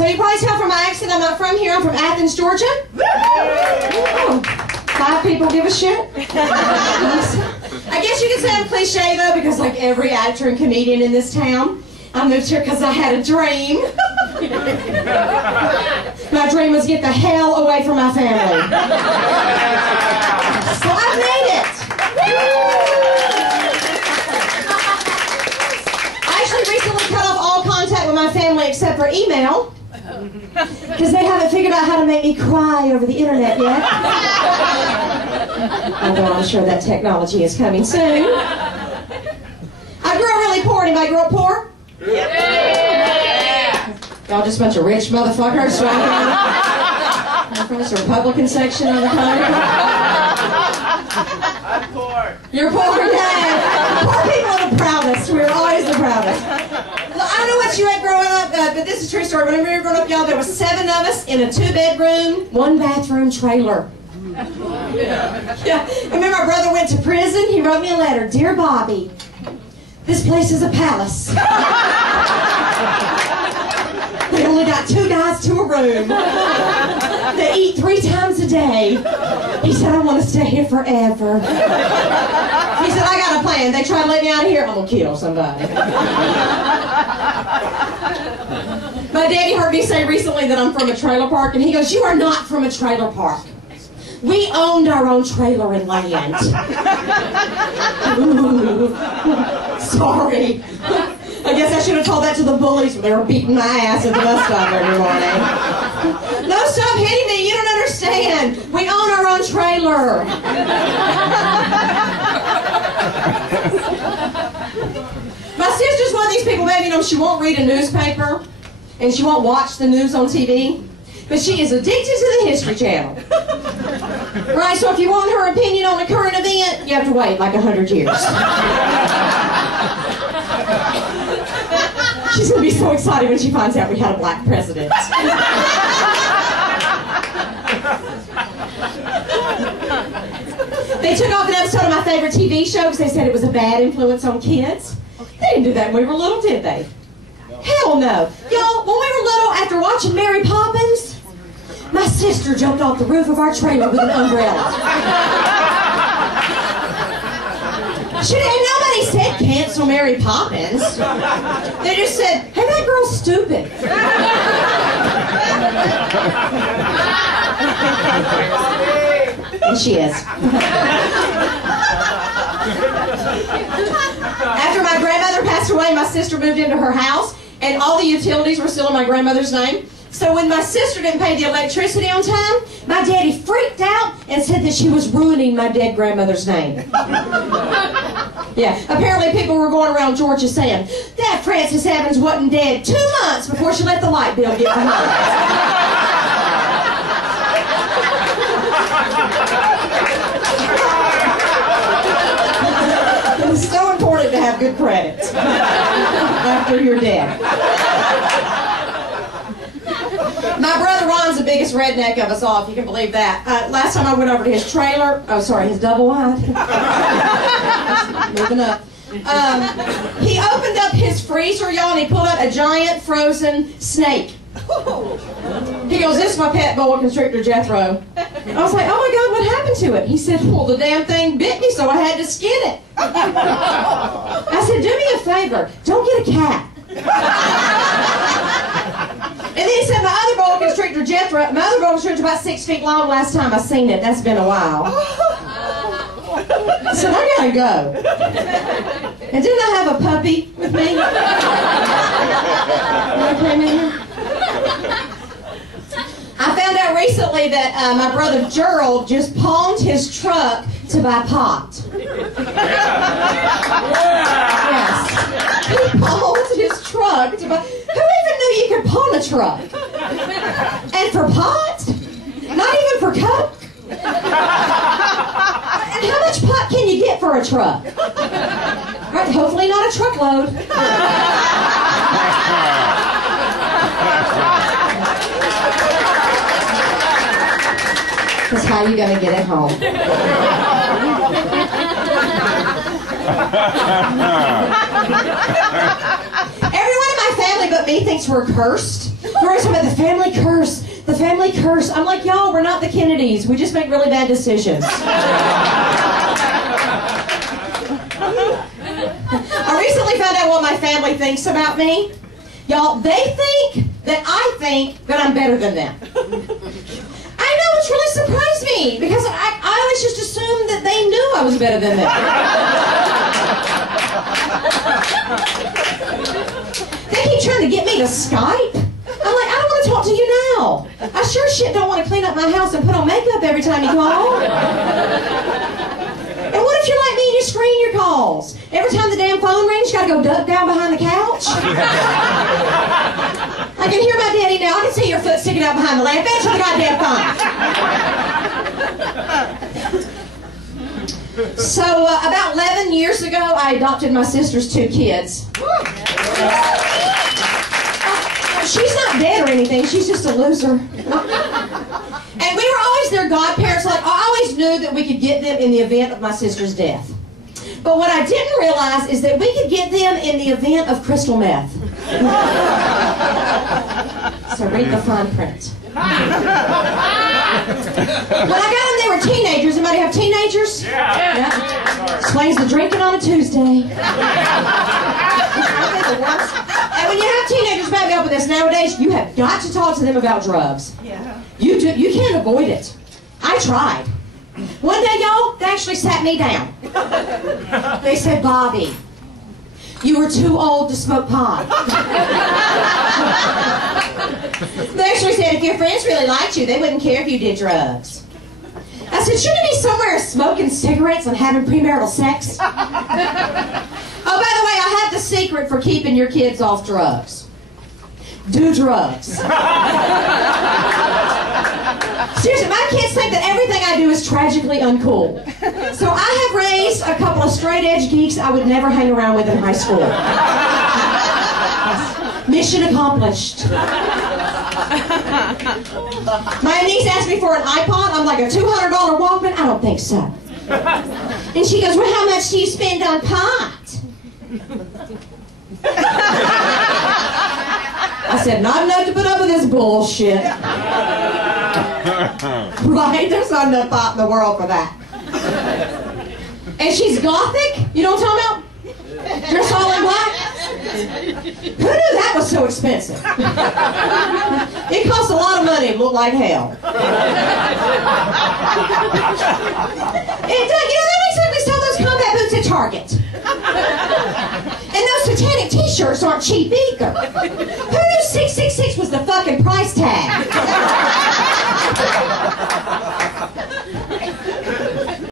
So you probably tell from my accent I'm not from here. I'm from Athens, Georgia. Oh, 5 people give a shit. I guess you could say I'm cliche though, because like every actor and comedian in this town, I moved here because I had a dream. My dream was to get the hell away from my family. So I made it. I actually recently cut off all contact with my family except for email, because they haven't figured out how to make me cry over the internet yet. Although I'm sure that technology is coming soon. I grew up really poor. Anybody grew up poor? Yeah. Y'all just a bunch of rich motherfuckers. I'm from this Republican section of the country. I'm poor. You're poor, yeah. Poor people are the proudest. We're always the proudest. Well, I don't know what you had growing up, but this is a true story. When we were growing up, y'all, there was 7 of us in a 2-bedroom, 1-bathroom trailer. Yeah. I remember my brother went to prison. He wrote me a letter. Dear Bobbie, this place is a palace. They only got 2 guys to a room. They eat 3 times a day. He said, I want to stay here forever. He said, I got a plan. They try to let me out of here, I'm going to kill somebody. My daddy heard me say recently that I'm from a trailer park, and he goes, you are not from a trailer park. We owned our own trailer and land. Ooh. Sorry. I guess I should have told that to the bullies when they were beating my ass at the bus stop every morning. No, stop hitting me. You don't understand. We own our own trailer. My sister's one of these people, baby, you know, she won't read a newspaper and she won't watch the news on TV, but she is addicted to the History Channel. Right, so if you want her opinion on a current event, you have to wait like 100 years. She's going to be so excited when she finds out we had a black president. They took off an episode of my favorite TV show because they said it was a bad influence on kids. They didn't do that when we were little, did they? Hell no. Y'all, when we were little, after watching Mary Poppins, my sister jumped off the roof of our trailer with an umbrella. And nobody said cancel Mary Poppins. They just said, hey, that girl's stupid. And she is. After my grandmother passed away, my sister moved into her house, and all the utilities were still in my grandmother's name. So when my sister didn't pay the electricity on time, my daddy freaked out and said that she was ruining my dead grandmother's name. Yeah, apparently people were going around Georgia saying, that Frances Evans wasn't dead 2 months before she let the light bill get behind. It's so important to have good credit after you're dead. My brother Ron's the biggest redneck of us all, if you can believe that. Last time I went over to his trailer, his double wide. Moving up. He opened up his freezer, y'all, and he pulled out a giant frozen snake. He goes, this is my pet boa constrictor, Jethro. I was like, oh my God, what happened to it? He said, well, the damn thing bit me, so I had to skin it. I said, do me a favor, don't get a cat. And then he said, my other boa constrictor, Jethro, my other boa constrictor about 6 feet long last time I seen it. That's been a while. I said, I gotta go. And didn't I have a puppy with me? When I came in here? I found out recently that my brother Gerald just pawned his truck to buy pot. Yes. He pawned his truck to buy... Who even knew you could pawn a truck? And for pot? Not even for coke? And how much pot can you get for a truck? Right, hopefully not a truckload. That's how you gonna get it home. Everyone in my family but me thinks we're cursed. We're always talking about the family curse. The family curse. I'm like, y'all, we're not the Kennedys. We just make really bad decisions. I recently found out what my family thinks about me. Y'all, they think that I think that I'm better than them. I know, it's really surprised me because I always just assumed that they knew I was better than them. They keep trying to get me to Skype. I'm like, I don't want to talk to you now. I sure shit don't want to clean up my house and put on makeup every time you call. And what if you're like me and you screen your calls? Every time the damn phone rings, you gotta go duck down behind the couch. I can hear my daddy now. I can see your foot sticking out behind the lamp. Answer the goddamn phone. So, about 11 years ago, I adopted my sister's 2 kids. She's not dead or anything. She's just a loser. And we were always their godparents. Like, I always knew that we could get them in the event of my sister's death. But what I didn't realize is that we could get them in the event of crystal meth. So read the fine print. When I got them, they were teenagers. Anybody have teenagers? Yeah. Explains the drinking on a Tuesday. And when you have teenagers, back me up with this, nowadays, you have got to talk to them about drugs. Yeah. You can't avoid it. I tried. One day, y'all, they actually sat me down. They said, Bobbie, you were too old to smoke pot. They actually said, if your friends really liked you, they wouldn't care if you did drugs. I said, shouldn't you be somewhere smoking cigarettes and having premarital sex? Oh, by the way, I have the secret for keeping your kids off drugs. Do drugs. Seriously, my kids think that everything I do is tragically uncool. So I have raised a couple of straight-edge geeks I would never hang around with in high school. Mission accomplished. My niece asked me for an iPod. I'm like, a $200 Walkman? I don't think so. And she goes, well, how much do you spend on pot? I said, not enough to put up with this bullshit. Right? There's not enough pot in the world for that. And she's gothic? You know what I'm talking about? Dressed all in black? Who knew that was so expensive? It costs a lot of money and looked like hell. It does. You know, they recently saw those combat boots at Target. And those satanic t-shirts aren't cheap either. Who knew $666 was the fucking price